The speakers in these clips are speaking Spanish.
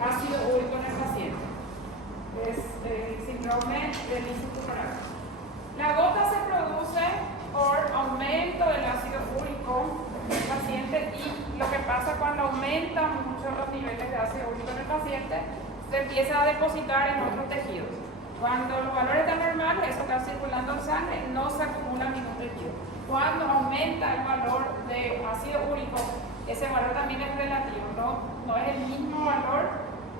ácido úrico en el paciente. Es el síndrome de lisis tumoral. La gota se produce por aumento del ácido úrico en el paciente, y lo que pasa cuando aumentan mucho los niveles de ácido úrico en el paciente, se empieza a depositar en otros tejidos. Cuando los valores están normales, eso está circulando en sangre, no se acumula en ningún tejido. Cuando aumenta el valor de ácido úrico, ese valor también es relativo, no es el mismo valor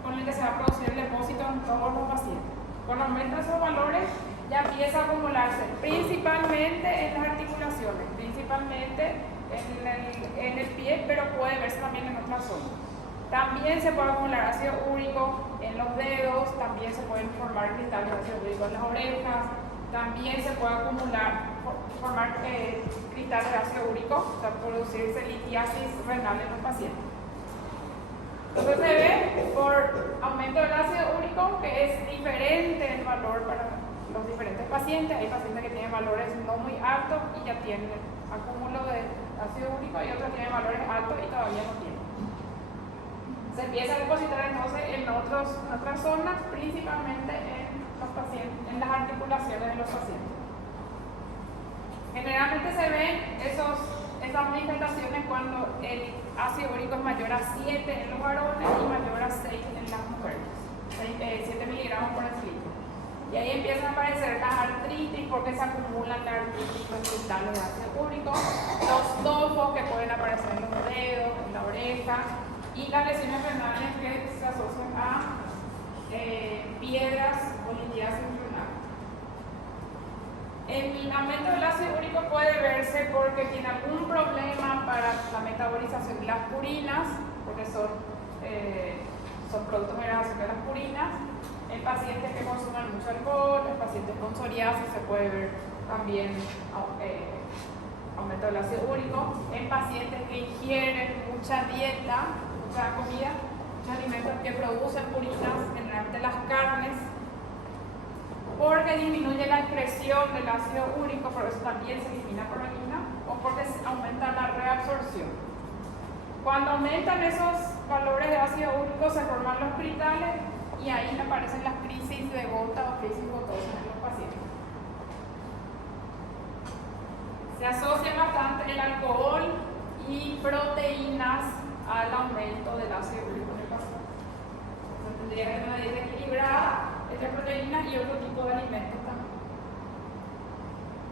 con el que se va a producir el depósito en todos los pacientes. Cuando aumentan esos valores, ya empieza a acumularse principalmente en las articulaciones, principalmente en el pie, pero puede verse también en otras zonas. También se puede acumular ácido úrico en los dedos, también se pueden formar cristales de ácido úrico en las orejas, también se puede formar cristales de ácido úrico, o sea, producirse litiasis renal en los pacientes. Entonces se ve por aumento del ácido úrico que es diferente el valor para los diferentes pacientes. Hay pacientes que tienen valores no muy altos y ya tienen acúmulo de ácido úrico, y otros tienen valores altos y todavía no tienen. Se empieza a depositar entonces en otras zonas, principalmente en las articulaciones de los pacientes. Generalmente se ven esas manifestaciones cuando el ácido úrico es mayor a 7 en los varones y mayor a 6 en las mujeres, 7 miligramos por decilitro. Y ahí empiezan a aparecer las artritis, porque se acumulan la artritis con cristales de ácido úrico, los tofos que pueden aparecer en los dedos, en la oreja, y las lesiones renales que se asocian a piedras o litiasis renal. El aumento del ácido úrico puede verse porque tiene algún problema para la metabolización de las purinas, porque son productos de generación de las purinas. En pacientes que consumen mucho alcohol, en pacientes con psoriasis se puede ver también aumento del ácido úrico. En pacientes que ingieren mucha dieta, mucha comida, muchos alimentos que producen purinas, generalmente las carnes, porque disminuye la excreción del ácido úrico, por eso también se elimina por orina, o porque aumenta la reabsorción. Cuando aumentan esos valores de ácido úrico se forman los cristales, y ahí aparecen las crisis de gota o crisis gotosas en los pacientes. Se asocia bastante el alcohol y proteínas al aumento del ácido úrico en el paciente. Entonces tendría que haber una dieta equilibrada entre proteínas y otro tipo de alimentos también.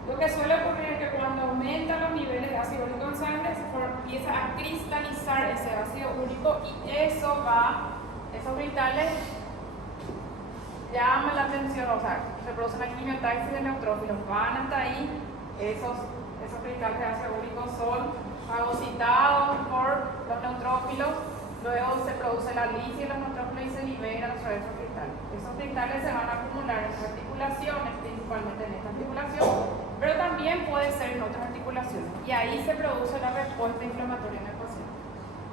Lo que suele ocurrir es que cuando aumentan los niveles de ácido úrico en sangre, se empieza a cristalizar ese ácido úrico, y esos cristales llaman la atención, o sea, se produce una quimiotaxis de neutrófilos, van hasta ahí, esos cristales de ácido úrico son fagocitados por los neutrófilos, luego se produce la lisis de los neutrófilos y se liberan sobre esos cristales. Esos cristales se van a acumular en las articulaciones, principalmente en esta articulación, pero también puede ser en otras articulaciones, y ahí se produce la respuesta inflamatoria en el paciente.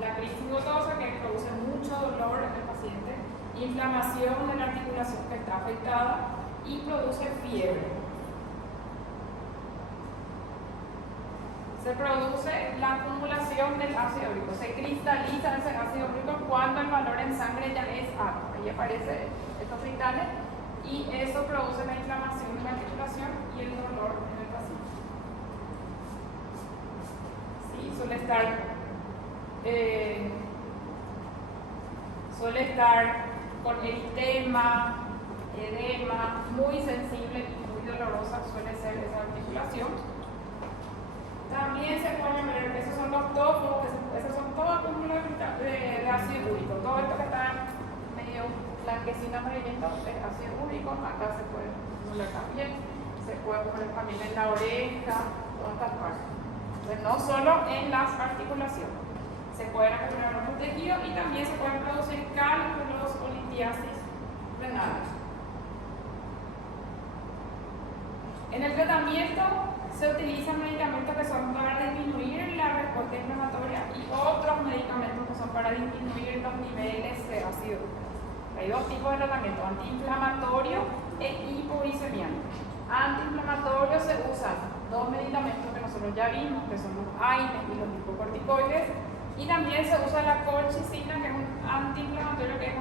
La crisis gotosa, que produce mucho dolor en el paciente, inflamación de la articulación que está afectada, y produce fiebre. Se produce la acumulación del ácido úrico, se cristaliza ese ácido úrico cuando el valor en sangre ya es alto. Ahí aparecen estos cristales, y eso produce la inflamación de la articulación y el dolor en el paciente. Sí, suele estar con eritema, edema, muy sensible y muy dolorosa suele ser esa articulación. También se pueden ver, esos son los topos, esos son todos acúmulos de ácido úrico. Todo esto que está medio blanquecino amarillento es ácido úrico. Acá se puede acumular también, se puede acumular también en la oreja, todas estas partes. Entonces, no solo en las articulaciones, se pueden acumular en otros tejidos, y también se pueden producir cálculos o litiasis renales. En el tratamiento se utilizan medicamentos que son para disminuir la respuesta inflamatoria, y otros medicamentos que son para disminuir los niveles de ácido. Hay dos tipos de tratamiento: antiinflamatorio e hipoglicemiante. Antiinflamatorio se usan dos medicamentos que nosotros ya vimos, que son los AINES y los lipocorticoides, y también se usa la colchicina, que es un antiinflamatorio que es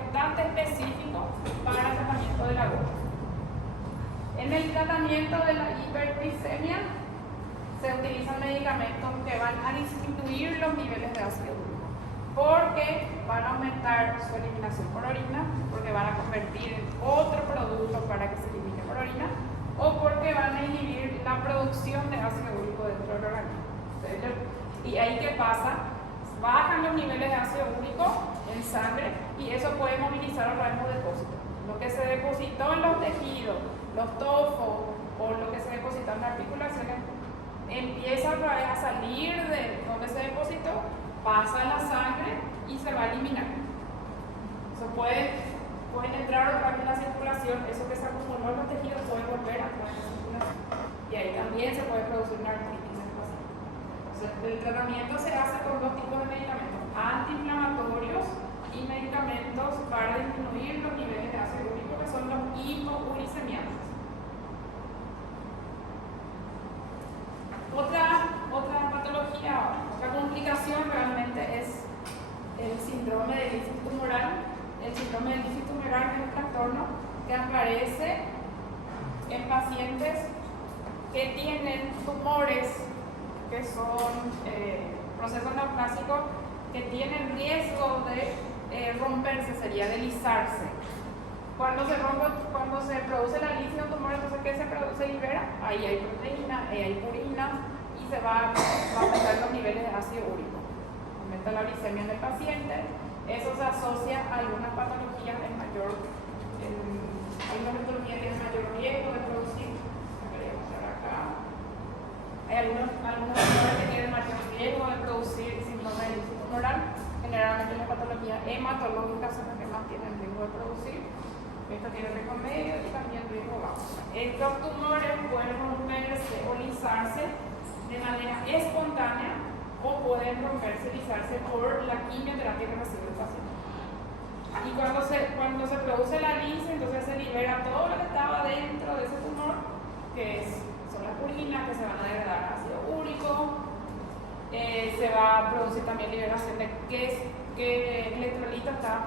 En el tratamiento de la hiperglicemia se utilizan medicamentos que van a disminuir los niveles de ácido úrico porque van a aumentar su eliminación por orina, porque van a convertir en otro producto para que se elimine por orina o porque van a inhibir la producción de ácido úrico dentro del organismo. ¿Y ahí qué pasa? Bajan los niveles de ácido úrico en sangre y eso puede movilizar organismos depósitos. Lo que se depositó en los tejidos, los tofos o lo que se depositó en las articulaciones empieza otra vez a salir de donde se depositó, pasa en la sangre y se va a eliminar. Eso pueden entrar otra vez en la circulación, eso que se acumuló en los tejidos puede volver a entrar en la circulación. Y ahí también se puede producir una artritis en el paciente. Entonces, el tratamiento se hace con dos tipos de medicamentos, antiinflamatorios y medicamentos para disminuir los niveles de ácido úrico, que son los hipouricemiantes. Otra patología, otra complicación realmente es el síndrome de lisis tumoral. El síndrome de lisis tumoral es un trastorno que aparece en pacientes que tienen tumores que son procesos neoplásicos que tienen riesgo de romperse, sería deslizarse. Cuando se produce la lisis de un tumor, entonces ¿qué se libera? Ahí hay proteína, ahí hay purina y se va a aumentar los niveles de ácido úrico. Aumenta la uricemia en el paciente. Eso se asocia a algunas patologías algunas patologías tienen mayor riesgo de producir. Hay algunos tumores que tienen mayor riesgo de producir síndrome de lisis tumoral. Generalmente las patologías hematológicas son las que más tienen riesgo de producir. Esto tiene riesgo medio y también riesgo bajo. Estos tumores pueden romperse o lisarse de manera espontánea o pueden romperse, lisarse por la quimioterapia que recibe el paciente. Y cuando se produce la lisis, entonces se libera todo lo que estaba dentro de ese tumor, que son las purinas que se van a degradar a ácido úrico. Se va a producir también liberación de qué electrolito está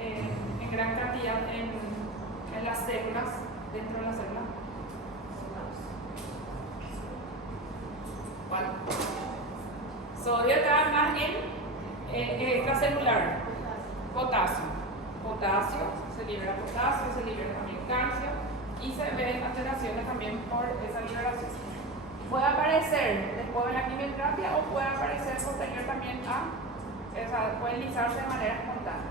en gran cantidad en las células, dentro de las células. ¿Cuál? Sodio está más en extracelular. Potasio, se libera potasio, se libera también calcio y se ven alteraciones también por esa liberación. Puede aparecer después de la quimioterapia o puede aparecer posterior también puede lisarse de manera espontánea.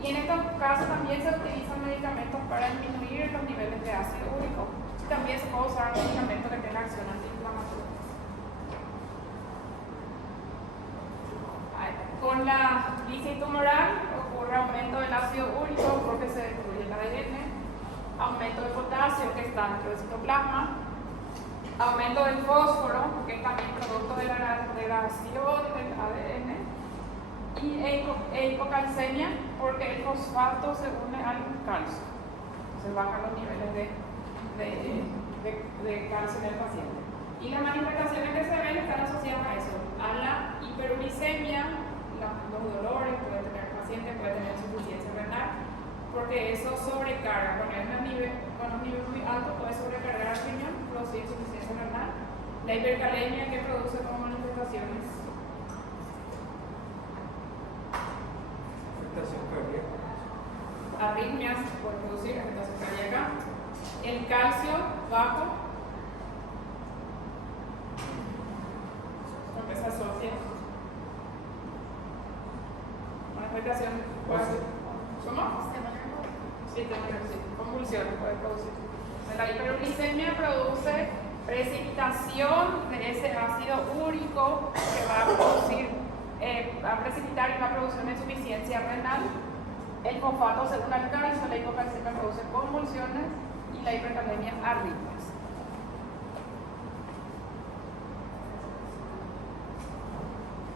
Y en estos casos también se utilizan medicamentos para disminuir los niveles de ácido úrico y también se puede usar medicamentos que tengan acción antiinflamatoria. Con la lisis tumoral ocurre aumento del ácido úrico porque se destruye el ADN, aumento del potasio que está dentro del citoplasma, aumento del fósforo que es también producto de la degradación del ADN y hipocalcemia porque el fosfato se une al calcio, se bajan los niveles de calcio en el paciente. Y las manifestaciones que se ven están asociadas a eso, a la hiperuricemia, los dolores, puede tener el paciente, puede tener insuficiencia renal, porque eso sobrecarga, con los niveles muy altos puede sobrecargar el riñón, producir insuficiencia renal. La hipercalemia que produce como manifestaciones. Afectación cardíaca. Arritmias puede producir afectación cardíaca. El calcio bajo, con que se asocia. Una afectación puede ser. ¿Cómo? Sistema nervioso. Convulsiones puede producir. La hiperuricemia produce precipitación de ese ácido úrico que va a precipitar y va a producir una insuficiencia renal. El fosfato se une al calcio, la hipocalcemia produce convulsiones y la hipercalemia arritmias.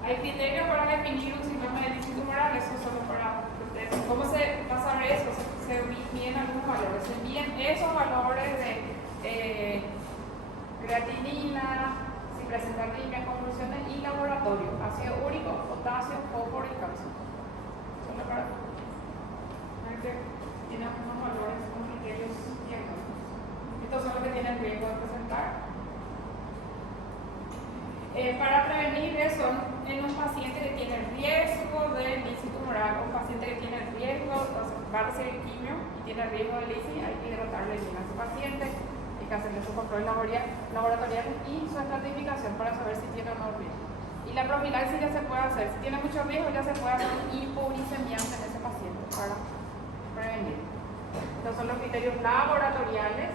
Hay criterios para definir un síndrome de lisis tumoral, eso solo para ustedes. ¿Cómo se va a saber eso? Se miden algunos valores. Se miden esos valores de creatinina, si presenta arritmias, convulsiones y laboratorio, ácido úrico, potasio, fósforo y calcio. Solo para que tienen unos valores con criterios diagnósticos. Para prevenir eso en un paciente que tiene riesgo de lisis tumoral, un paciente que tiene riesgo, va a recibir quimio y tiene riesgo de lisis, hay que hidratarle bien a ese paciente, hay que hacerle su control laboratorial y su estratificación para saber si tiene o no riesgo. Y la profilaxis ya se puede hacer, si tiene mucho riesgo ya se puede hacer hipouricemiante en ese paciente para prevenir. Estos son los criterios laboratoriales: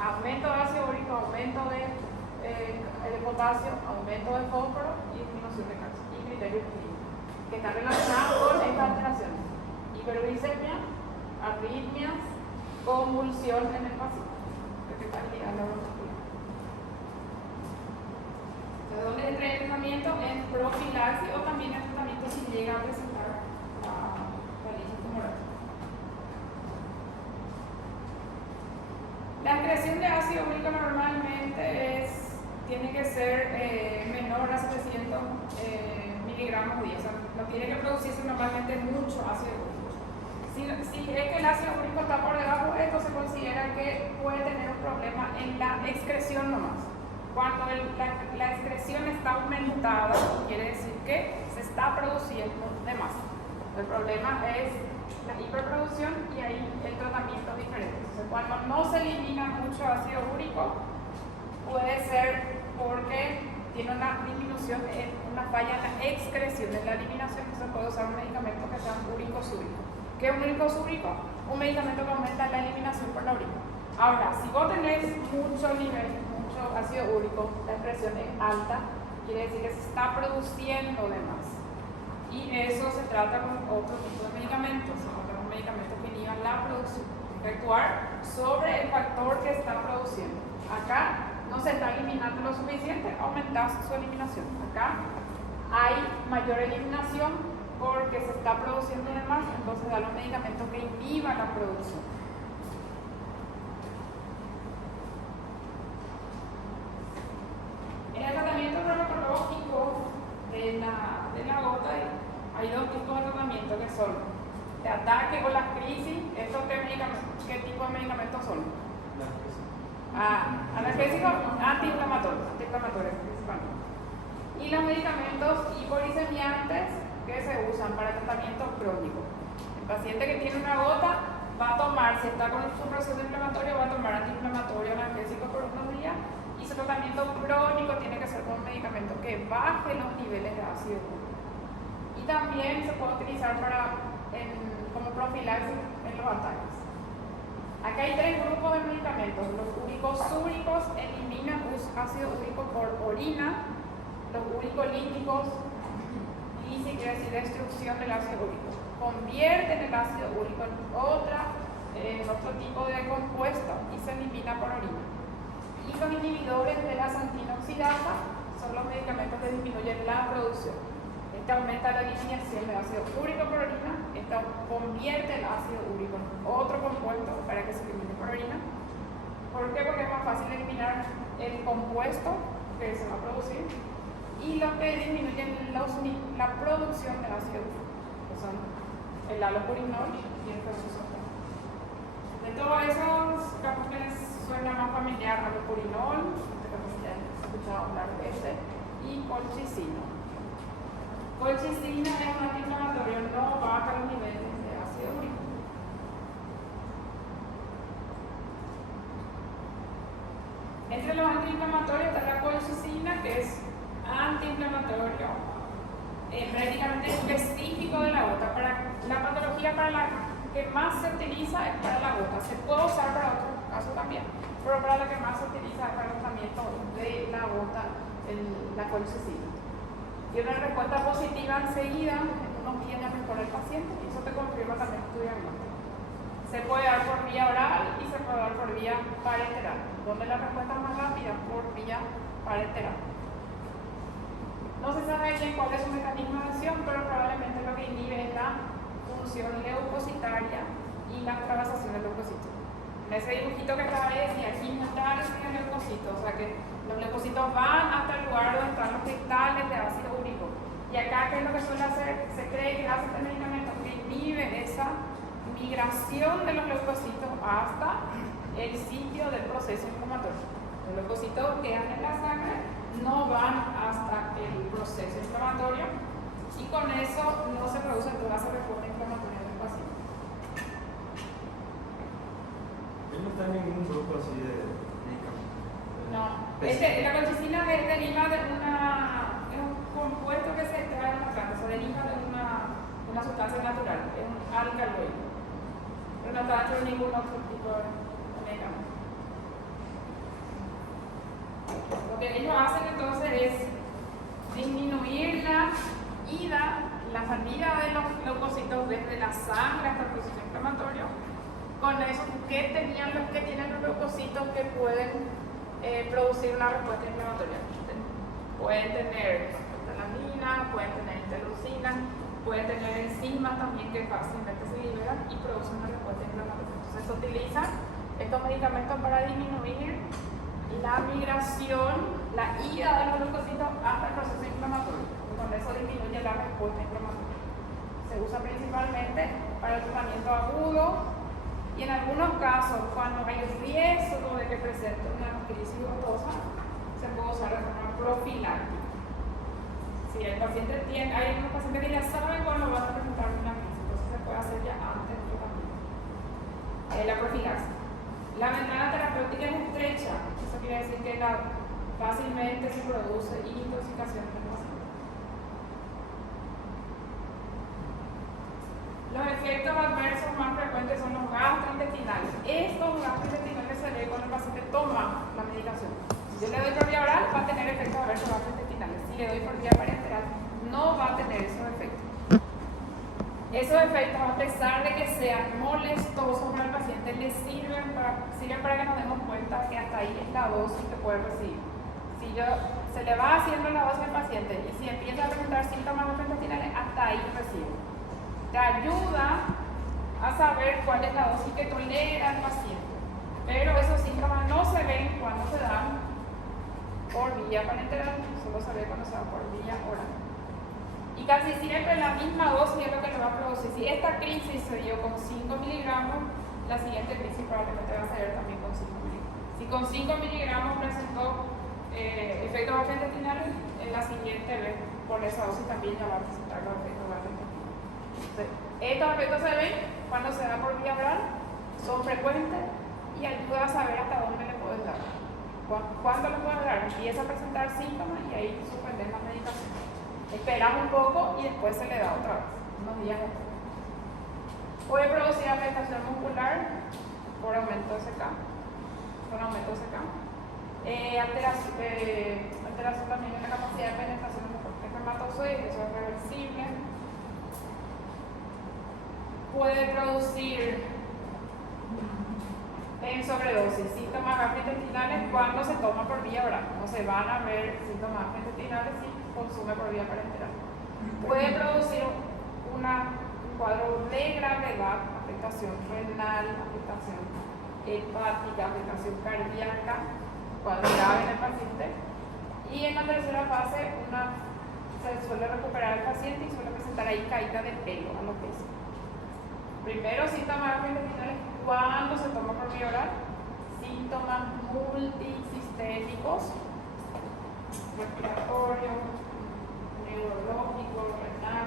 aumento de ácido úrico, aumento de potasio, aumento de fósforo y disminución de calcio, y criterios clínicos que están relacionados con estas alteraciones: hiperuricemia, arritmias, convulsión en el paciente, irritabilidad neuromuscular. Entonces, ¿dónde entra el tratamiento? En profilaxis o también el tratamiento si llega a presentar la lisis tumoral. La excreción de ácido úrico normalmente tiene que ser menor a 700 miligramos día. O sea, no tiene que producirse normalmente mucho ácido úrico. Si es que el ácido úrico está por debajo de esto, se considera que puede tener un problema en la excreción nomás. Cuando la excreción está aumentada, quiere decir que se está produciendo de más. El problema es la hiperproducción y ahí el tratamiento es diferente. Entonces, cuando no se elimina mucho ácido úrico, puede ser porque tiene una disminución, una falla en la excreción, en la eliminación, que se puede usar un medicamento que sea un uricosúrico. ¿Qué es un uricosúrico? Un medicamento que aumenta la eliminación por la orina. Ahora, si vos tenés mucho nivel, mucho ácido úrico, la excreción es alta, quiere decir que se está produciendo de más. Y eso se trata con otro tipo de medicamentos, otros medicamentos que inhiban la producción. Hay que actuar sobre el factor que está produciendo. Acá no se está eliminando lo suficiente, aumentas su eliminación. Acá hay mayor eliminación porque se está produciendo de más, entonces da los medicamentos que inhiban la producción. En el tratamiento farmacológico de la gota hay dos tipos de tratamiento que son de ataque o las crisis. ¿Qué tipo de medicamentos son? Analgésicos, antiinflamatorios principalmente. Y los medicamentos hiporicemiantes que se usan para tratamiento crónico. El paciente que tiene una gota va a tomar, si está con su proceso inflamatorio, va a tomar antiinflamatorio analgésico por unos días, y su tratamiento crónico tiene que ser con un medicamento que baje los niveles de ácido úrico. Y también se puede utilizar como profilaxis en los ataques. Acá hay tres grupos de medicamentos. Los uricosúricos eliminan ácido úrico por orina. Los uricolíticos, lisis, quiere decir destrucción del ácido úrico, convierten el ácido úrico en otro tipo de compuesto y se elimina por orina. Y los inhibidores de la xantina oxidasa son los medicamentos que disminuyen la producción. Este aumenta la eliminación de ácido úrico por orina, esto convierte el ácido úrico en otro compuesto para que se elimine por orina. ¿Por qué? Porque es más fácil eliminar el compuesto que se va a producir, y los que disminuyen la producción de ácido úrico, que son el halopurinol y el feruzoxol. De todos esos, capaz que les suena más familiar halopurinol, ya han escuchado hablar de este, y colchicina. Colchicina es un antiinflamatorio, no baja los niveles de ácido úrico. Entre los antiinflamatorios está la colchicina, que es antiinflamatorio prácticamente específico de la gota. Para la patología para la que más se utiliza es para la gota. Se puede usar para otros casos también, pero para la que más se utiliza es para el tratamiento de la gota, la colchicina. Tiene una respuesta positiva enseguida, en unos días ya mejora el paciente, y eso te confirma también tu diagnóstico. Se puede dar por vía oral y se puede dar por vía parenteral. ¿Dónde la respuesta es más rápida? Por vía parenteral. No se sabe bien cuál es su mecanismo de acción, pero probablemente lo que inhibe es la función leucocitaria y la trabasación del leucocito. En ese dibujito que estaba ahí decía quimiotares en el leucocito, o sea que los leucocitos van hasta el lugar donde están los cristales de ácido úrico. Y acá, ¿qué es lo que suele hacer? Se cree que hace este medicamento que inhibe esa migración de los leucocitos hasta el sitio del proceso inflamatorio. Los leucocitos quedan en la sangre no van hasta el proceso inflamatorio y con eso no se produce toda esa respuesta inflamatoria del paciente. Él no está en ningún grupo así de medicamentos. No, la colchicina deriva de es un compuesto que se extrae en la planta, o sea, deriva de una sustancia natural, es un alcaloide, pero no está dentro de ningún otro tipo de medicamento. Lo que ellos hacen entonces es disminuir la ida, la salida de los leucocitos desde la sangre hasta el proceso inflamatorio. Con eso, ¿qué tienen los leucocitos que pueden producir una respuesta inflamatoria? Pueden tener prostalamina, pueden tener interleucina, pueden tener enzimas también que fácilmente se liberan y producen una respuesta inflamatoria. Entonces se utilizan estos medicamentos para disminuir la migración, la ida de los leucocitos hasta el proceso inflamatorio. Con eso disminuye la respuesta inflamatoria. Se usa principalmente para el tratamiento agudo y en algunos casos, cuando hay riesgo de que presente una crisis glucosa, se puede usar de forma profiláctica. Si el paciente hay unos pacientes que ya saben cuándo van a presentar una crisis, entonces se puede hacer ya antes del tratamiento. La profilaxis. La ventana terapéutica es estrecha, eso quiere decir que fácilmente se produce intoxicación del paciente. Los efectos adversos más frecuentes son los gastrointestinales. Estos gastrointestinales se ven cuando el paciente toma la medicación. Si yo le doy por vía oral, va a tener efectos adversos gastrointestinales. Si le doy por vía parenteral, no va a tener esos efectos. Esos efectos, a pesar de que sean molestosos para el paciente, le sirven para que nos demos cuenta que hasta ahí es la dosis que puede recibir. Si se le va haciendo la dosis al paciente y si empieza a presentar síntomas gastrointestinales, hasta ahí recibe. Te ayuda a saber cuál es la dosis que tolera el paciente. Pero esos síntomas no se ven cuando se dan por vía parenteral, solo se ve cuando se da por vía oral. Y casi siempre la misma dosis es lo que le va a producir. Si esta crisis se dio con 5 miligramos, la siguiente crisis probablemente va a ser también con 5 miligramos. Si con 5 miligramos presentó efectos gastrointestinales, en la siguiente vez por esa dosis también ya va a presentar los efectos gastrointestinales. Entonces, estos efectos se ven cuando se da por vía oral, son frecuentes y ayuda a saber hasta dónde le puedes dar. ¿Cuándo le puedes dar? Empieza a presentar síntomas y ahí suspender la medicación. Esperamos un poco y después se le da otra vez, unos días después. Puede producir afectación muscular por aumento de SECAM, alteración también en la capacidad de penetración de los espermatozoides, eso es reversible. Puede producir en sobredosis síntomas gastrointestinales cuando se toma por vía oral. No se van a ver síntomas gastrointestinales si consume por vía parenteral. Puede producir un cuadro de gravedad, afectación renal, afectación hepática, afectación cardíaca, cuadro grave en el paciente. Y en la tercera fase se suele recuperar el paciente y suele presentar ahí caída de pelo a los pesos. Primero, síntomas gastrointestinales cuando se toma por vía oral, síntomas multisistémicos, respiratorio, neurológico, renal.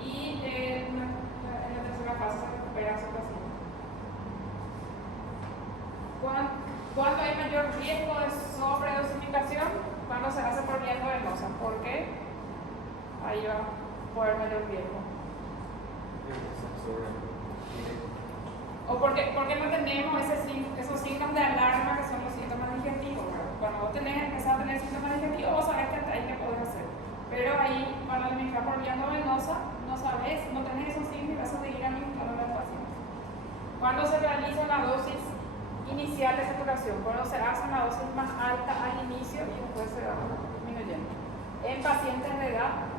Y en la tercera fase se recupera su paciente. ¿Cuándo hay mayor riesgo de sobredosificación? Cuando se hace por vía venosa. ¿Por qué? Ahí va a haber mayor riesgo. O porque no tenemos esos síntomas de alarma que son los síntomas digestivos. Cuando vos empezás a tener síntomas digestivos, vos sabés que hasta ahí qué podés hacer. Pero ahí, para administrar por vía venosa, no sabés, no tenés esos síntomas y vas a seguir administrando al paciente. Cuando se realiza una dosis inicial de saturación, cuando se hace una dosis más alta al inicio y después se va disminuyendo. En pacientes de edad,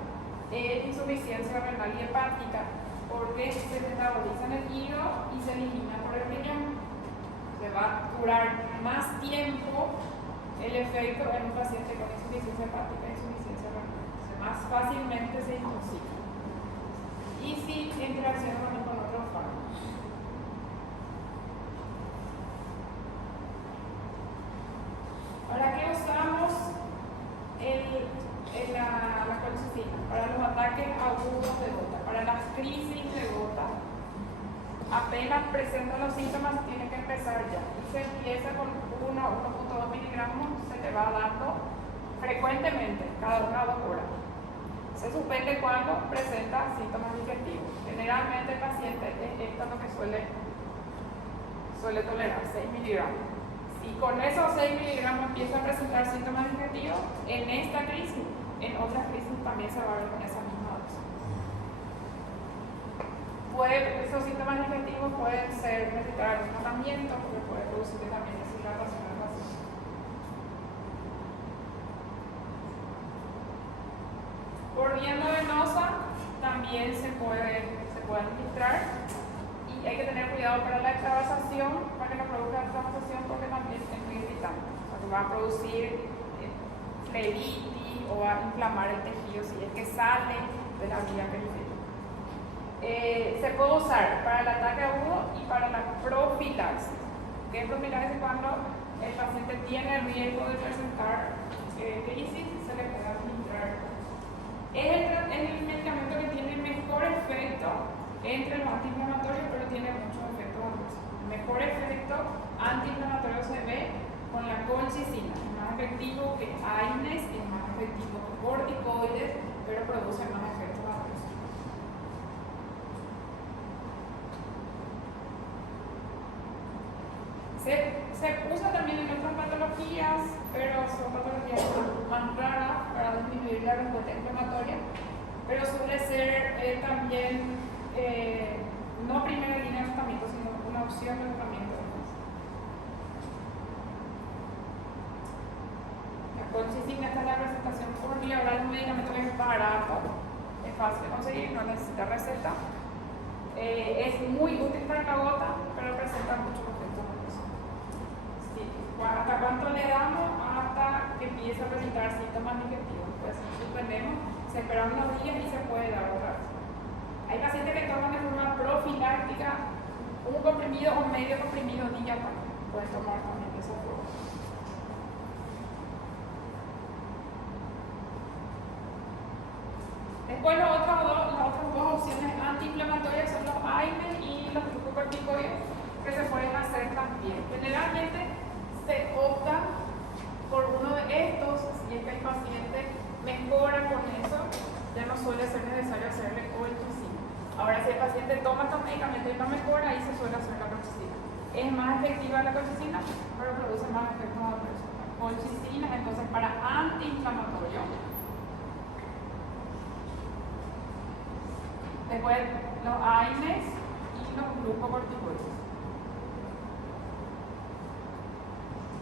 insuficiencia renal y hepática, porque se metaboliza en el hígado y se elimina por el riñón. Se va a durar más tiempo el efecto en un paciente con insuficiencia hepática e insuficiencia renal. Más fácilmente se intoxica. Y si interacciona también con otros fármacos. para los ataques agudos de gota. Para las crisis de gota, apenas presenta los síntomas, tiene que empezar ya. Y se empieza con 1 a 1.2 miligramos, se te va dando frecuentemente, cada 1 a 2 horas. Se suspende cuando presenta síntomas digestivos. Generalmente el paciente es esto lo que suele tolerar, 6 miligramos. Si con esos 6 miligramos empieza a presentar síntomas digestivos, en esta crisis, en otras crisis también se va a ver con esa misma dosis. Esos síntomas digestivos pueden ser necesitar un tratamiento, porque puede producir también deshidratación del paciente. Por vía endovenosa también se puede administrar, y hay que tener cuidado para la extravasación, para que no produzca extravasación, porque también es muy irritante, porque va a producir flebitis o va a inflamar el tejido si es que sale de la vía periférica. Se puede usar para el ataque agudo y para la profilaxis. ¿Qué es profilaxis? Cuando el paciente tiene riesgo de presentar crisis, se le puede administrar. Es el medicamento que tiene mejor efecto entre los antiinflamatorios, pero tiene muchos efectos adversos. El mejor efecto antiinflamatorio se ve con la colchicina. Es más efectivo que AINES, es más efectivo que corticoides, pero produce más efectos adversos. Se usa también en otras patologías, pero son patologías más raras para disminuir la respuesta inflamatoria, pero suele ser también no primera línea de tratamiento, sino una opción de tratamiento. La colchicina, esta es la presentación por vía oral, un medicamento que es barato, es fácil de conseguir, no necesita receta, es muy útil para la gota, pero presenta muchos efectos adversos. ¿Hasta cuánto le damos? Hasta que empiece a presentar síntomas digestivos. Pues suspendemos, se esperan unos días y se puede dar otra vez. Hay pacientes que toman de forma profiláctica un comprimido o medio comprimido día también. Pueden tomar también de esa forma. Después las otras dos opciones antiinflamatorias son los AINES y los glucocorticoides, que se pueden hacer también. Generalmente se opta por uno de estos si es que el paciente mejora con eso, ya no suele ser necesario hacerle colchicina. Ahora, si el paciente toma estos medicamentos y no mejora, ahí se suele hacer la colchicina. Es más efectiva la colchicina, pero produce más efectos adversos. Colchicina, entonces, para antiinflamatorio. Después, los AINES y los glucocorticoides.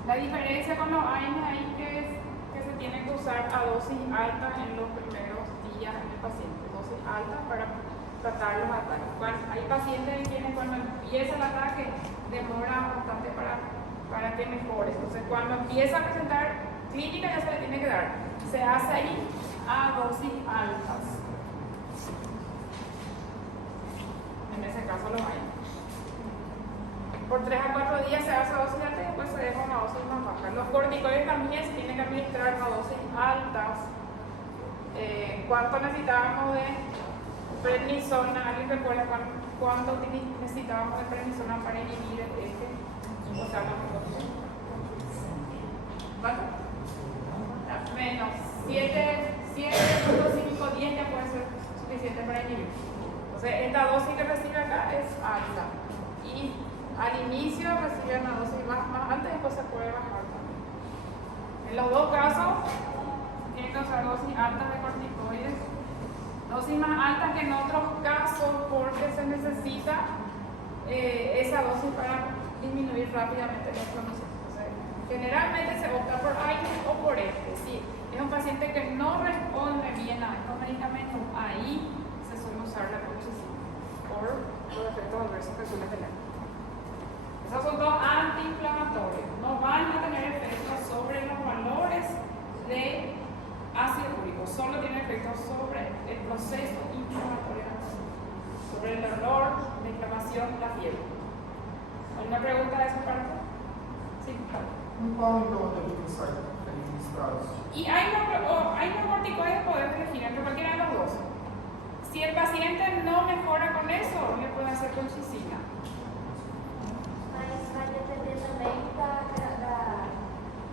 La diferencia con los AINES ahí que se tienen que usar a dosis alta en los primeros días en el paciente, dosis alta para tratar los ataques. Hay pacientes en quienes cuando empieza el ataque demora bastante para que mejore. Entonces cuando empieza a presentar clínica ya se le tiene que dar. Se hace ahí a dosis altas. En ese caso los AINES. Por 3 a 4 días se hace dosis alta y después se deja una dosis más baja. Los corticoides también se tienen que administrar a dosis altas. ¿Cuánto necesitábamos de prednisona? ¿Alguien recuerda cuánto necesitábamos de prednisona para inhibir el eje hipotálamo? ¿Cuánto? Menos 7.5, 10 ya puede ser suficiente para inhibir. Entonces, esta dosis que recibe acá es alta. Y al inicio recibe una dosis más alta y después se puede bajar también. En los dos casos, tienen que usar dosis altas de corticoides, dosis más altas que en otros casos porque se necesita esa dosis para disminuir rápidamente la inflamación. Entonces, generalmente se opta por AINES o por este. Si es un paciente que no responde bien a estos medicamentos, ahí se suele usar la colchicina por los efectos adversos que suele tener. Esos son todos antiinflamatorios. No van a tener efectos sobre los valores de ácido úrico, solo tiene efectos sobre el proceso inflamatorio, sobre el dolor, la inflamación, la fiebre. ¿Alguna pregunta de eso para acá? Sí. Qual então deve pensar em listados? Y hay unos corticoides, podemos elegir entre cualquiera de los dos. colchicina. Mas vai depender também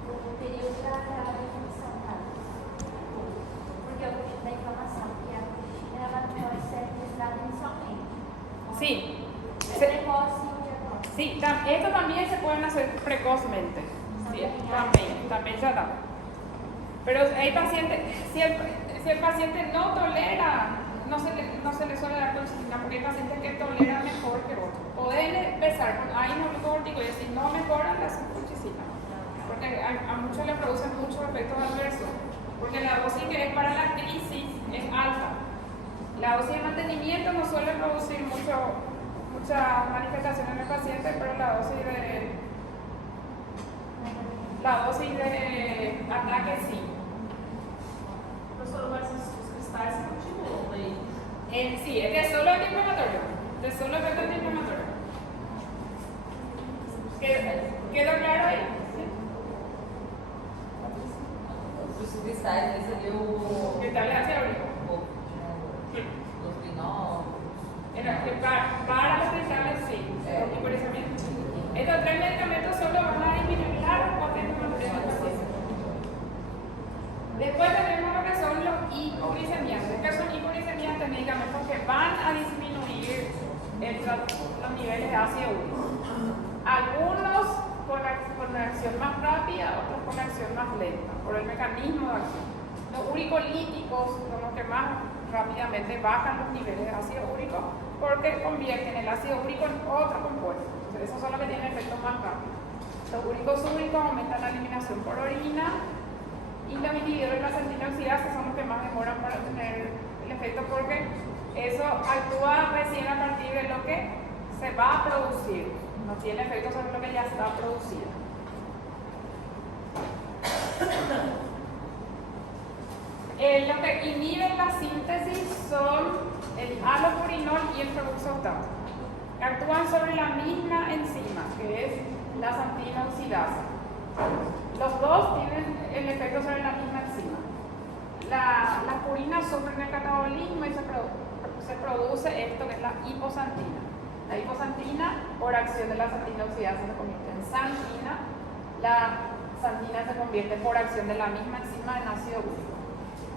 do período da infecção, tá? Porque eu gosto da inflamação, porque a colchicina ela pode ser administrada inicialmente. Sí. É precoce o diagnóstico. Sí, esto también se pueden hacer precozmente. Sí, también ya da. Pero hay pacientes, si el paciente no tolera, no se le suele dar colchicina, porque hay pacientes que toleran mejor que otros. Pueden empezar con glucórtico y decir, no mejoran la colchicina, porque a muchos le producen muchos efectos adversos, porque la dosis que es para la crisis es alta. La dosis de mantenimiento no suele producir muchas manifestaciones en el paciente, pero la dosis de ataque sí. Professor, mas os cristais continuam aí. Sí, es de solo antiinflamatorio. De solo efecto antiinflamatorio. ¿Quedó claro ahí? Os cristais, esse ali o. ¿Qué tal la teórico? Os binóculos. Para los cristales sí. Y por eso mismo. Estos tres medicamentos solo van a disminuir la respuesta inflamatoria del paciente. Después tenemos lo que son los hipoglicemiantes, que son hipoglicemiantes, medicamentos que van a disminuir los niveles de ácido úrico. Algunos con acción más rápida, otros con acción más lenta, por el mecanismo de acción. Los uricolíticos son los que más rápidamente bajan los niveles de ácido úrico porque convierten el ácido úrico en otro compuesto. Entonces, esos son los que tienen efectos más rápidos. Los uricosúricos aumentan la eliminación por orina. Y los inhibidores de la santina oxidasa son los que más demoran para tener el efecto porque eso actúa recién a partir de lo que se va a producir, no tiene efecto sobre lo que ya está producido. Lo que inhiben la síntesis son el halopurinol y el feruxotato. Actúan sobre la misma enzima, que es la santina oxidasa. Los dos tienen el efecto sobre la misma enzima. Las purinas sufren el catabolismo y se produce esto que es la hiposantina. La hiposantina, por acción de la santina oxidasa, se convierte en santina. La santina se convierte por acción de la misma enzima en ácido úrico.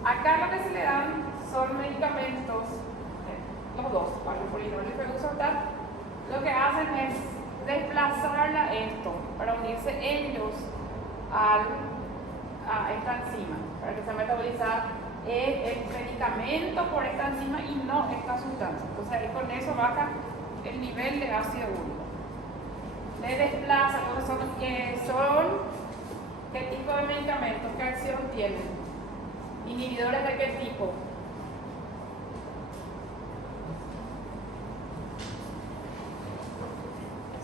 Acá lo que se le dan son medicamentos, los dos, halopurinol y feruxotat, lo que hacen es desplazarla para unirse ellos a esta enzima, para que sea metabolizada el medicamento por esta enzima y no esta sustancia. Entonces ahí con eso baja el nivel de ácido úrico. Le desplaza, ¿qué tipo de medicamentos? ¿Qué acción tienen? ¿Inhibidores de qué tipo?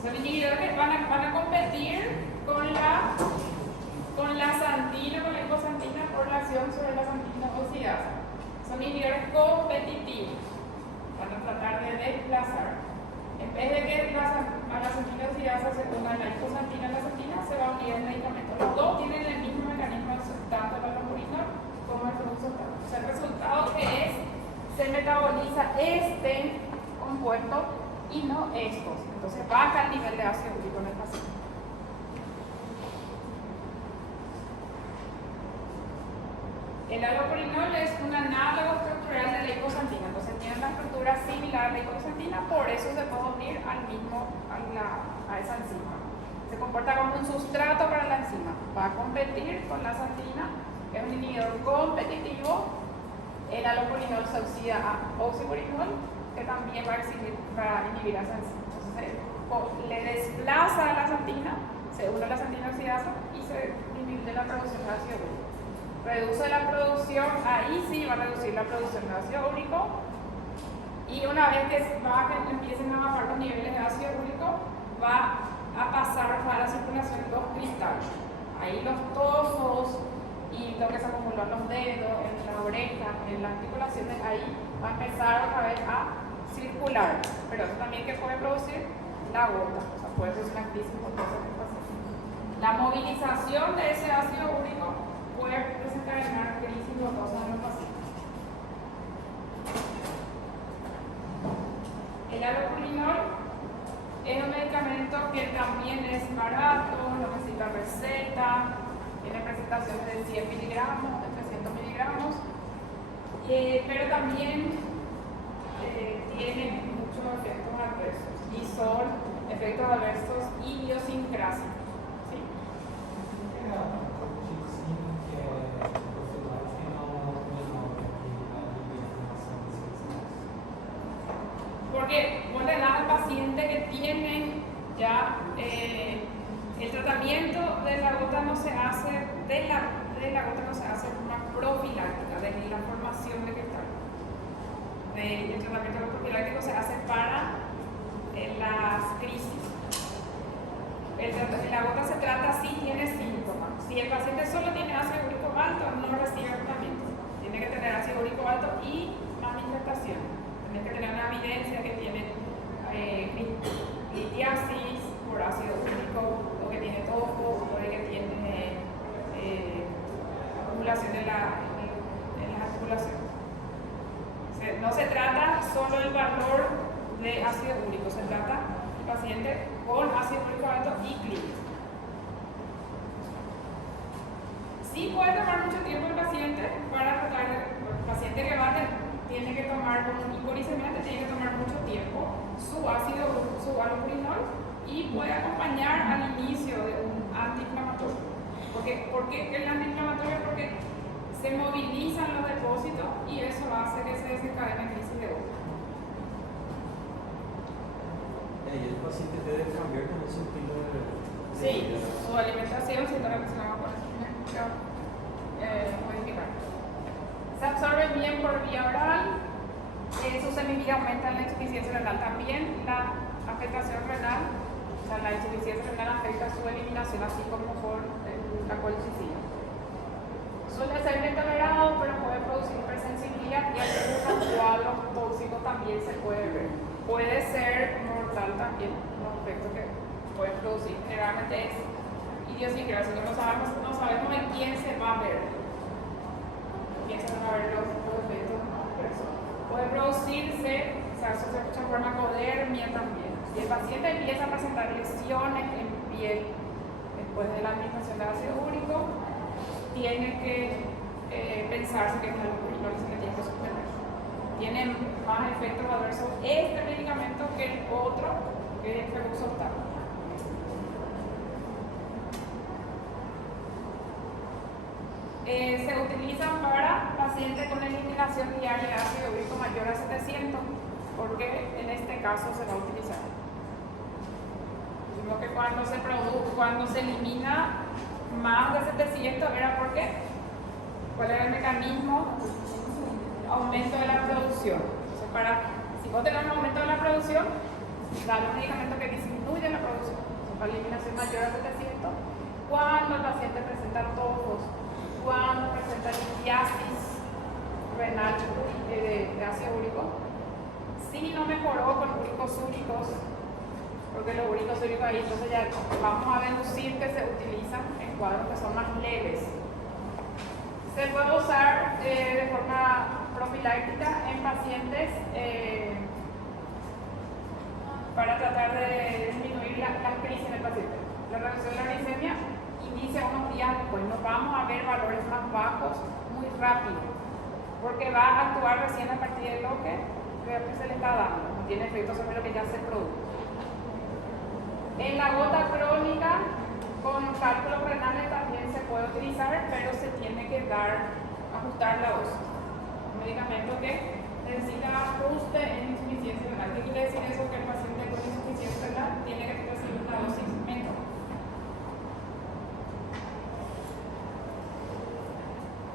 Son inhibidores que van a competir con la santina, con la hiposantina por la acción sobre la santina oxidasa. Son inhibidores competitivos. Van a tratar de desplazar. En vez de que a la santina oxidasa se una la hiposantina a la santina, se va a unir el medicamento. Los dos tienen el mismo mecanismo de acción, tanto el halopurinol como el feruxotato. O sea, el resultado que es, se metaboliza este compuesto y no estos. Entonces baja el nivel de ácido úrico en el paciente. El halopurinol es un análogo estructural de la hiposantina, entonces tiene una estructura similar a la hiposantina, por eso se puede unir a esa enzima. Se comporta como un sustrato para la enzima, va a competir con la santina, es un inhibidor competitivo. El halopurinol se oxida a oxipurinol, que también va a inhibir a esa enzima. Entonces le desplaza a la santina, se une a la santina oxidasa y se disminuye la producción de ácido úrico. Reduce la producción, ahí sí va a reducir la producción de ácido úrico, y una vez que empiecen a bajar los niveles de ácido úrico, va a pasar a la circulación los cristales. Ahí los tofos y lo que se acumuló en los dedos, en la oreja, en las articulaciones, ahí va a empezar otra vez a circular. Pero eso también que puede producir la gota, o sea, puede ser una crisis por cosas que pasan. La movilización de ese ácido úrico puede desencadenar crisis gotosas en los pacientes. El halopurinol Es un medicamento que también es barato, no necesita receta, tiene presentaciones de 100 miligramos, de 300 miligramos, pero también tiene muchos efectos adversos y son efectos adversos idiosincrásicos. ¿Sí? Porque vos le das al paciente que tiene ya el tratamiento de la gota no se hace, de la gota no se hace una profiláctica, de la formación de cristal. El tratamiento profiláctico se hace para las crisis. La gota se trata si tiene síntomas. Si el paciente solo tiene ácido úrico alto, no recibe tratamiento. Tiene que tener ácido úrico alto y manifestación. Tiene que tener una evidencia que tiene litiasis por ácido úrico, o que tiene toco, o que tiene acumulación en las articulaciones. No se trata solo el valor de ácido úrico, se trata el paciente con ácido úrico alto y clínico. Sí puede tomar mucho tiempo el paciente para tratar, el paciente que tiene que tomar con hiporicemia, tiene que tomar mucho tiempo su allopurinol y puede acompañar al inicio de un antiinflamatorio. ¿Por qué el antiinflamatorio? Porque se movilizan los depósitos y eso hace que se desencadene crisis de gota. ¿Y el paciente debe cambiar con el sentido de Sí, su alimentación, si está relacionada con modificar. Se absorbe bien por vía oral, su semivía aumenta la insuficiencia renal. También la afectación renal, o sea, la insuficiencia renal afecta su eliminación, así como con la colchicina. Suele ser intolerado, pero puede producir hipersensibilidad y algunos cuadros tóxicos también se puede ver. Puede ser mortal también, los efectos que pueden producir. Generalmente es idiosincrásico, no sabemos en quién se va a ver. Quién se van a ver los efectos. Puede producirse, o sea, eso se escucha farmacodermia también. Si el paciente empieza a presentar lesiones en piel después de la administración de ácido úrico, tiene que pensarse que es algo que se le tiene que suspender. Tiene más efectos adversos este medicamento que el otro, que es el febuxostat. Se utilizan para pacientes con eliminación diaria de ácido úrico mayor a 700, porque en este caso se va a utilizar. Digo que cuando se elimina más de 700 era porque ¿cuál era el mecanismo? Aumento de la producción. Entonces, si vos tenés un aumento de la producción, dale un medicamento que disminuye la producción. Entonces, para eliminación mayor a 700, cuando el paciente presenta tofos, cuando presenta litiasis renal de ácido úrico, si no mejoró con úricos úricos, porque los úricos úricos ahí, entonces ya vamos a deducir que se utilizan en cuadros que son más leves. Se puede usar de forma profiláctica en pacientes para tratar de disminuir la crisis en el paciente. La reducción de la glicemia inicia unos días después, nos vamos a ver valores más bajos muy rápido, porque va a actuar recién a partir de lo que se le está dando, no tiene efecto sobre lo que ya se produce. En la gota crónica, con cálculos renales también se puede utilizar, pero se tiene que ajustar la dosis. Un medicamento que necesita ajuste en insuficiencia renal. ¿Qué quiere decir eso? Que el paciente con insuficiencia renal tiene que recibir una dosis menor.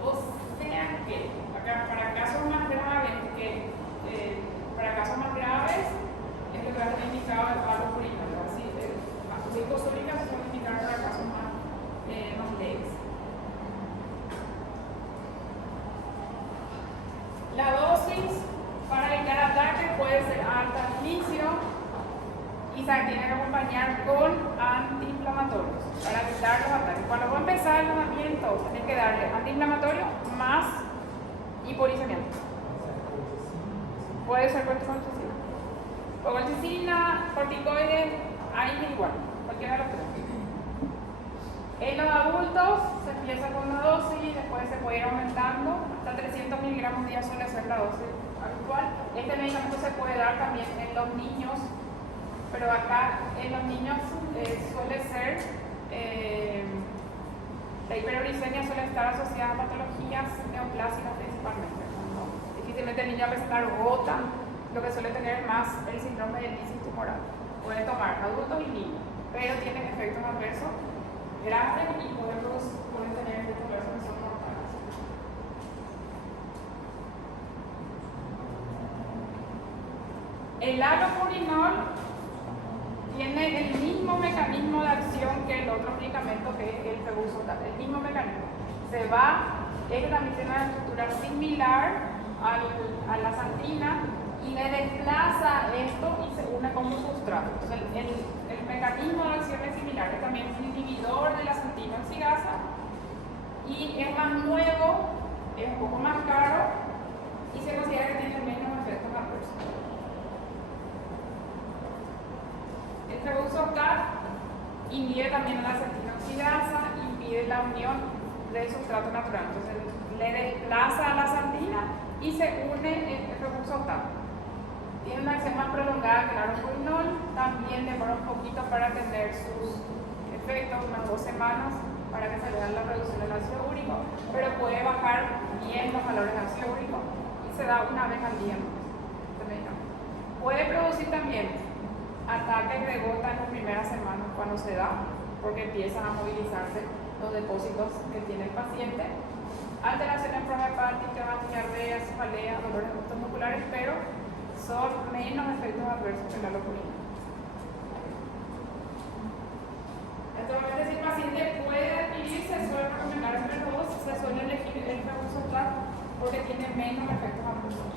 O sea que para casos más graves, es lo que va a ser indicado el allopurinol. Glucosuríca se puede indicar para casos más leves. La dosis para evitar ataques puede ser alta al inicio y se tiene que acompañar con antiinflamatorios para evitar los ataques. Cuando va a empezar el tratamiento, tiene que darle antiinflamatorio más hiporicemia. Puede ser cortisona. Colchicina, corticoides, ahí igual, cualquiera de los tres. En los adultos se empieza con una dosis, después se puede ir aumentando, hasta 300 miligramos día suele ser la dosis habitual. Este medicamento se puede dar también en los niños, pero acá en los niños suele ser, la hiperuricemia suele estar asociada a patologías neoplásicas principalmente. ¿No? Difícilmente el niño va a presentar gota, lo que suele tener más el síndrome de lisis tumoral. Puede tomar adultos y niños, pero tienen efectos adversos graves y pueden tener efectos adversos que son mortales. El halopurinol tiene el mismo mecanismo de acción que el otro medicamento que es el febuxostat, el mismo mecanismo. Es también tiene una estructura similar a la santina y le desplaza esto y se une como un sustrato. Entonces el mecanismo de acción es similar, es también un inhibidor de la santina oxidasa y es más nuevo, es un poco más caro y se considera que tiene menos efectos adversos. El febuxostat inhibe también la santina oxidasa, impide la unión del sustrato natural. Entonces le desplaza a la santina y se une el febuxostat. Tiene una acción más prolongada que el halopurinol, también demora un poquito para tener sus efectos, unas 2 semanas para que se vea la reducción del ácido úrico, pero puede bajar bien los valores de ácido úrico y se da una vez al día. Puede producir también ataques de gota en las primeras semanas cuando se da, porque empiezan a movilizarse los depósitos que tiene el paciente, alteraciones prohepáticas, diarrea, cefalea, dolores musculares, pero son menos efectos adversos que la halopurinol. Actualmente, si el paciente puede adquirir, se suele recomendar entre los dos, se suele elegir el febuxostat porque tiene menos efectos adversos.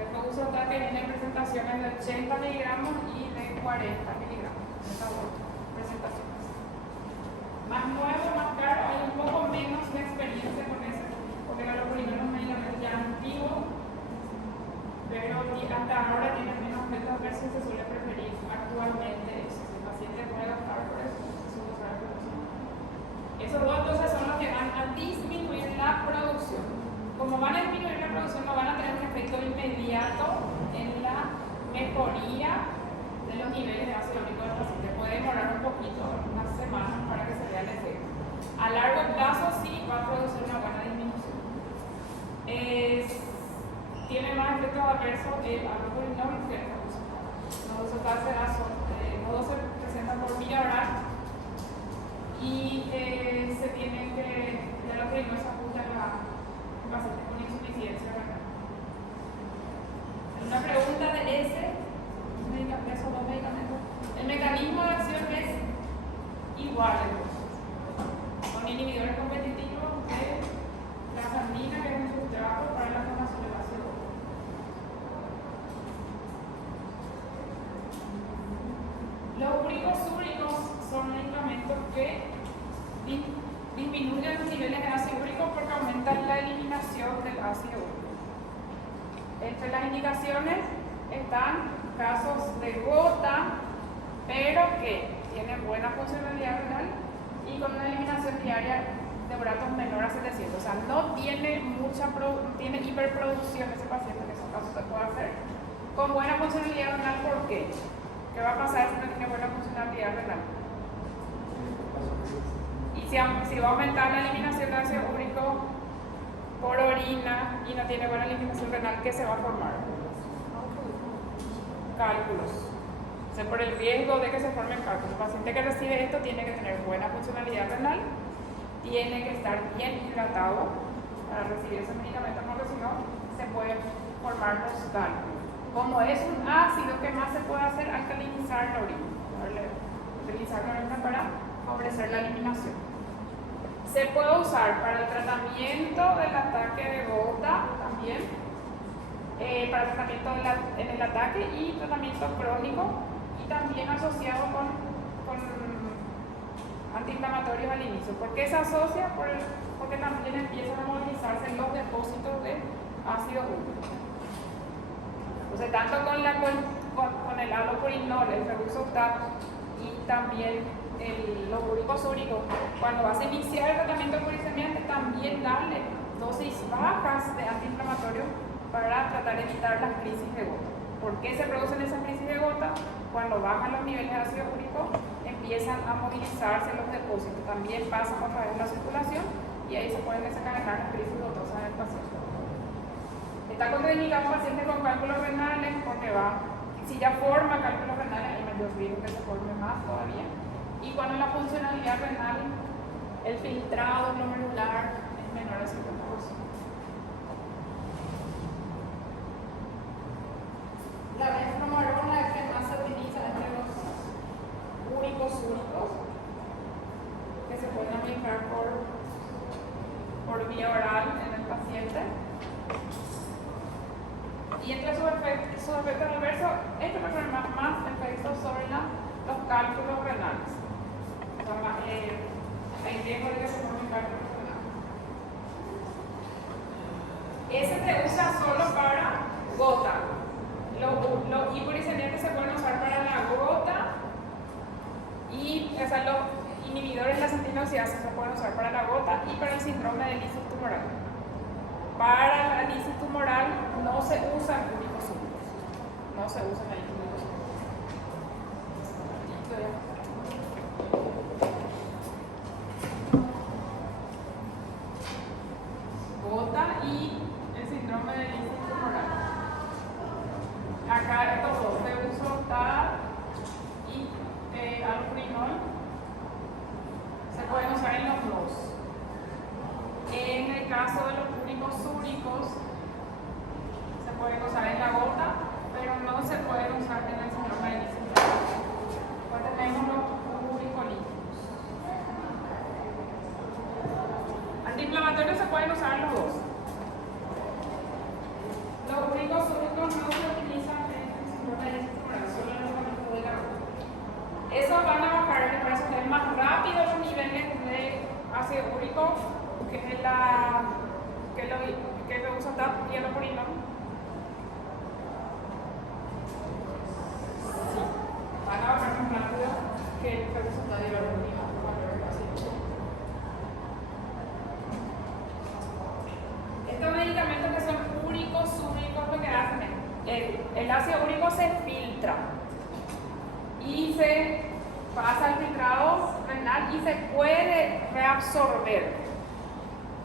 El febuxostat que viene en presentaciones de 80 miligramos y de 40 miligramos. Estas dos presentaciones. Más nuevo, más caro, hay un poco menos de experiencia con ese, porque la halopurinol es un medicamento ya antiguo, pero hasta ahora tiene menos efectos adversos y se suele preferir actualmente eso. Si el paciente puede optar por eso, se suele usar la producción. Esos dos entonces son los que van a disminuir la producción. Como van a disminuir la producción, no van a tener un efecto inmediato en la mejoría de los niveles de ácido úrico del paciente. Puede demorar un poquito, unas semanas, para que se vea el efecto. A largo plazo sí va a producir una buena disminución. Tiene más efectos adversos el halopurinol que el febuxostat. Los dos se presentan por vía oral y se tiene que, el halopurinol se ajusta a la paciente con insuficiencia renal. Una pregunta de esos dos medicamentos. El mecanismo de acción es igual. Son inhibidores competitivos de la santina, que es un sustrato para la formación del ácido. Los uricosúricos son medicamentos que disminuyen los niveles de ácido úrico porque aumentan la eliminación del ácido úrico. Entre las indicaciones están casos de gota, pero que tienen buena funcionalidad renal y con una eliminación diaria de bratos menor a 700. O sea, no tiene tiene hiperproducción ese paciente, en esos casos se puede hacer. Con buena funcionalidad renal, ¿por qué? ¿Qué va a pasar si no tiene buena funcionalidad renal? Y si va a aumentar la eliminación de ácido úrico por orina y no tiene buena eliminación renal, ¿qué se va a formar? Cálculos. O sea, por el riesgo de que se formen cálculos. El paciente que recibe esto tiene que tener buena funcionalidad renal, tiene que estar bien hidratado para recibir ese medicamento, porque si no, se pueden formar los cálculos. Como es un ácido, ¿qué más se puede hacer? Alcalinizar la orina. Utilizar la orina para favorecer la eliminación. Se puede usar para el tratamiento del ataque de gota también, para el tratamiento en el ataque y tratamiento crónico, y también asociado con antiinflamatorios al inicio. ¿Por qué se asocia? Porque también empiezan a movilizarse los depósitos de ácido úrico. Entonces, tanto con el allopurinol, el febuxostat y también los úricos úricos, cuando vas a iniciar el tratamiento purisemiante, también darle dosis bajas de antiinflamatorio para tratar de evitar las crisis de gota. ¿Por qué se producen esas crisis de gota? Cuando bajan los niveles de ácido úrico, empiezan a movilizarse los depósitos, también pasan a través de la circulación y ahí se pueden desencadenar las crisis gotosas en el paciente. Está contraindicado en pacientes con cálculos renales porque si ya forma cálculos renales, hay mayor riesgo que se forme más todavía. Y cuando la funcionalidad renal, el filtrado glomerular es menor al 50%. La benflumarona es que más se utiliza entre los úricos, que se pueden administrar por vía oral en el paciente. Y entre sus efectos adversos, esto puede tener más efectos sobre los cálculos renales. Hay riesgo de que se formen cálculos renales. Ese se usa solo para gota. Los hipouricemiantes se pueden usar para la gota y los inhibidores de la centinoxidasa se pueden usar para la gota y para el síndrome de lisis tumoral. Para la lisis tumoral no se usan úricos úricos. No se usan ahí úricos úricos. Gota y el síndrome de lisis tumoral. Acá estos dos, febuxostat y allopurinol, se pueden usar en los dos. En el caso de los úricos úricos, se pueden usar en la gota, pero no se pueden usar en el síndrome de lisis tumoral. Pues tenemos los uricolíticos. Antiinflamatorios se pueden usar los dos. Los úricos úricos no se utilizan en el síndrome de lisis tumoral, solo en el tratamiento de la gota. Esos van a bajar más rápido los niveles de ácido úrico que el febuxostat y el allopurinol. Sí, van a bajar más rápido que el febuxostat y el allopurinol. Estos medicamentos que son úricos lo que hacen es el ácido úrico se filtra y se pasa al filtrado renal y se puede reabsorber.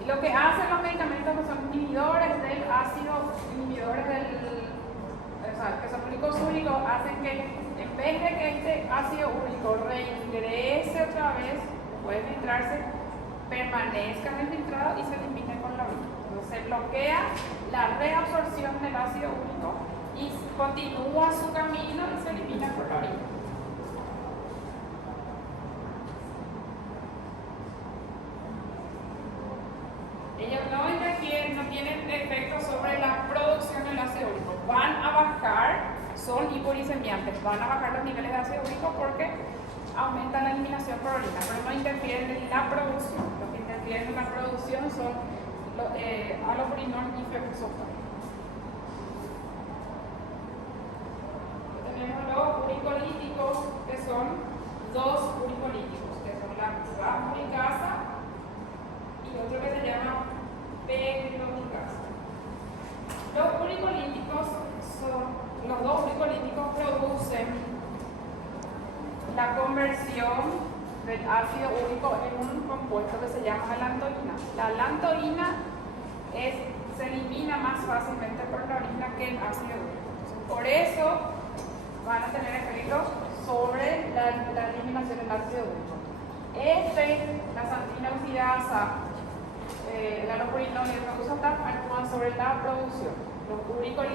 Y lo que hacen los medicamentos que son inhibidores del ácido, que son úricos úricos, hacen que en vez de que este ácido úrico reingrese otra vez, puede filtrarse, permanezca en el filtrado y se elimine con la orina. Entonces se bloquea la reabsorción del ácido úrico y continúa su camino y se elimina por la orina. Ellos no tienen efecto sobre la producción del ácido úrico. Van a bajar, son hipouricemiantes, van a bajar los niveles de ácido úrico porque aumentan la eliminación por orina, pero no interfieren en la producción. Lo que interfieren en la producción son allopurinol y febuxostat. Tenemos los uricolíticos, que son dos uricolíticos, que son la uricasa y otro que se llama pegloticasa. Los dos uricolíticos producen la conversión del ácido úrico en un compuesto que se llama alantoína. La alantoína se elimina más fácilmente por la orina que el ácido úrico. Entonces, por eso van a tener efectos sobre la eliminación del ácido úrico. La centinoxidasa, el allopurinol y el febuxostat actúan sobre la producción. Los úricos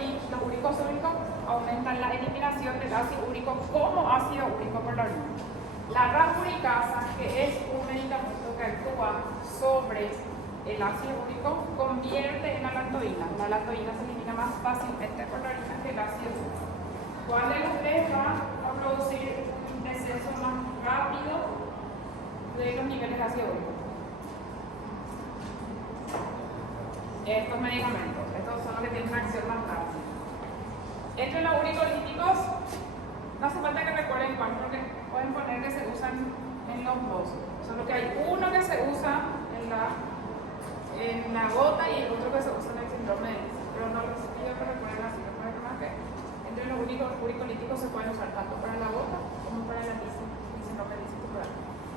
úricos aumentan la eliminación del ácido úrico como ácido úrico por la orina. La rasuricasa, que es un medicamento que actúa sobre el ácido úrico, convierte en alantoína. La alantoína se elimina más fácilmente por la orina que el ácido úrico. ¿Cuál de los tres va a producir un descenso más rápido de los niveles de ácido úrico? Estos medicamentos, estos son los que tienen una acción más rápida. Entre los uricolíticos, no hace falta que recuerden cuál, porque pueden poner que se usan en los dos. Solo que hay uno que se usa en la gota y el otro que se usa en el síndrome de Lisis. Pero no les pido que recuerden así, recuerden más que entre los uricolíticos se pueden usar tanto para la gota como para la Lisis, el síndrome de Lisis tubular.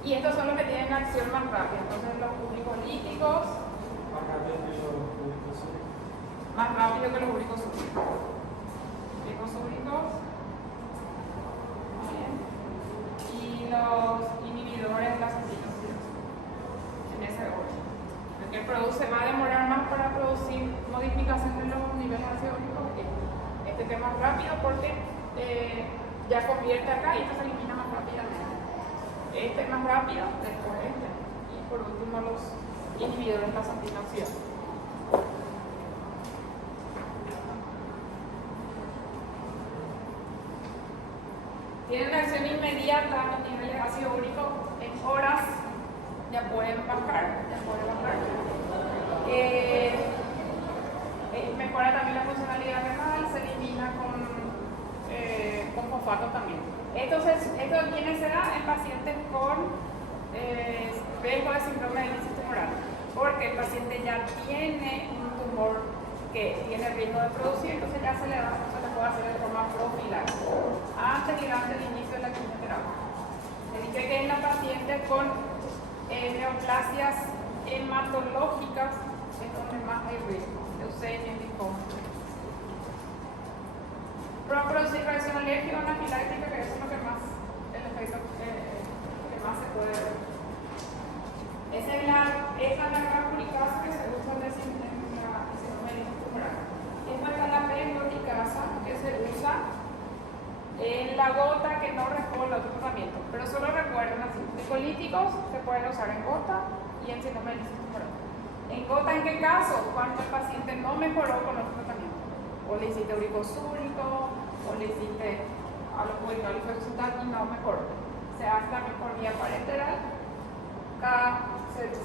Y estos son los que tienen acción más rápida. Entonces los uricolíticos Más rápido que los públicos súbicos. más rápido que los úricos súbicos. Úricos súbicos. Muy bien. Y los inhibidores de la angiotensina. En ese orden. El que produce va a demorar más para producir modificación de los niveles de ácido úrico. Este es más rápido porque ya convierte acá y esto se elimina más rápidamente. Este es más rápido, después este. Y por último los inhibidores de la antioxidantes. Tienen acción inmediata, los niveles de ácido úrico en horas ya pueden bajar. Mejora también la funcionalidad renal, se elimina con fosfato también. Esto tiene se da en pacientes con riesgo de síndrome de Lisis tumoral, porque el paciente ya tiene un tumor que tiene riesgo de producir, entonces ya se le puede hacer de forma profiláctica, antes y durante el inicio de la quimioterapia. Se dice que en la paciente con neoplasias hematológicas es donde más hay riesgo, leucemia, linfoma. Producir reacción alérgica o anafiláctica, que eso es lo que más, el efecto que más se puede ver. Esa es la rapuricasa que se usa en la síndrome de Lisis tumoral. Esta es la pegloticasa que se usa en la gota que no responde a otro tratamiento. Pero solo recuerden así, glicolíticos se pueden usar en gota y en síndrome de Lisis tumoral. ¿En gota en qué caso? Cuando el paciente no mejoró con otro tratamiento. O le hiciste uricosúrico, o le hiciste alopurinol y feruxetal y no mejoró. Se hace también por vía parenteral.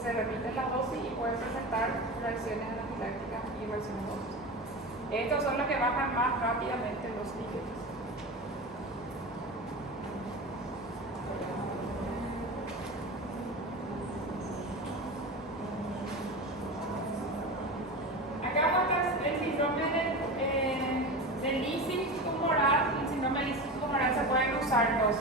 Se repiten las dosis y pueden presentar reacciones anafilácticas y reacciones dosas. Estos son los que bajan más rápidamente los niveles. El síndrome de Lisis tumoral, el síndrome de Lisis tumoral se pueden usar los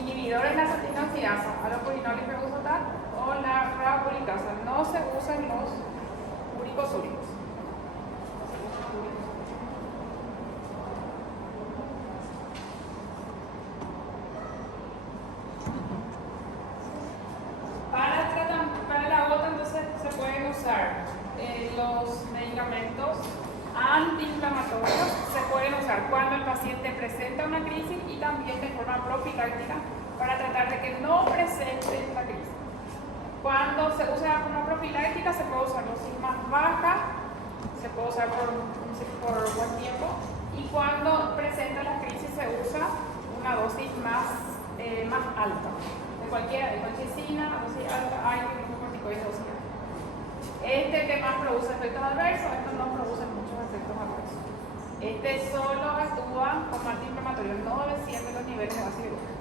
inhibidores de la acetinoxidanasa, alopurinol y feruxetal o la rapuricasa. No se usan los uricosúricos. Para la gota entonces se pueden usar los medicamentos antiinflamatorios, se pueden usar cuando el paciente presenta una crisis y también de forma profiláctica para tratar de que no presente la crisis. Cuando se usa de forma profiláctica se puede usar dosis más baja, se puede usar por buen tiempo, y cuando presenta la crisis se usa una dosis más alta. De cualquiera, de colchicina, dosis alta, hay glucocorticoides dosis alta. Este que más produce efectos adversos, estos no producen muchos efectos adversos. Este solo actúa como antiinflamatorio, no desciende los niveles de ácido úrico.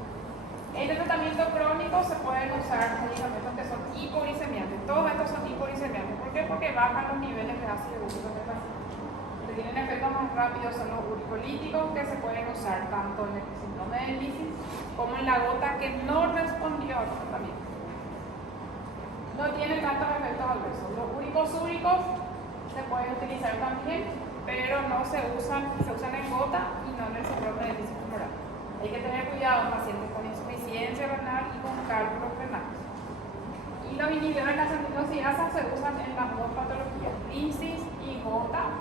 En el tratamiento crónico se pueden usar medicamentos que son hipoglicemiantes. Todos estos son hipoglicemiantes. ¿Por qué? Porque bajan los niveles de ácido úrico en el paciente. Que tienen efectos más rápidos son los uricolíticos, que se pueden usar tanto en el síndrome de Lisis como en la gota que no respondió al tratamiento. No tienen tantos efectos adversos. Los uricosúricos se pueden utilizar también, pero no se usan en gota y no en el síndrome de Lisis tumoral. Hay que tener cuidado en pacientes con insuficiencia renal y con cálculos renales. Y los inhibidores de las angiotensina se usan en las dos patologías, Lisis y gota.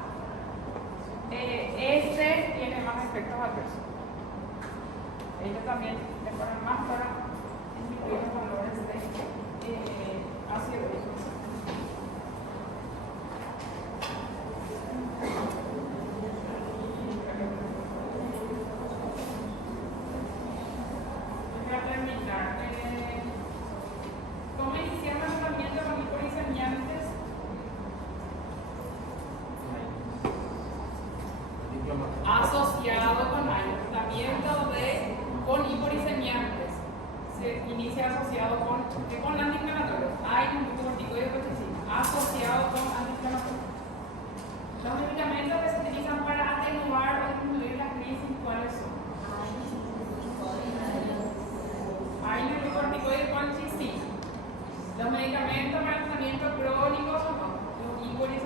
Este tiene más efectos adversos. Este también mejora más para disminuir los valores de ácido úrico. Para terminar, ¿cómo iniciar el tratamiento con hipoglicemiantes? Asociar Los medicamentos que se utilizan para atenuar o disminuir la crisis, ¿cuáles son? Hay glucocorticoides con chisis. Los medicamentos para tratamiento crónico, los iguales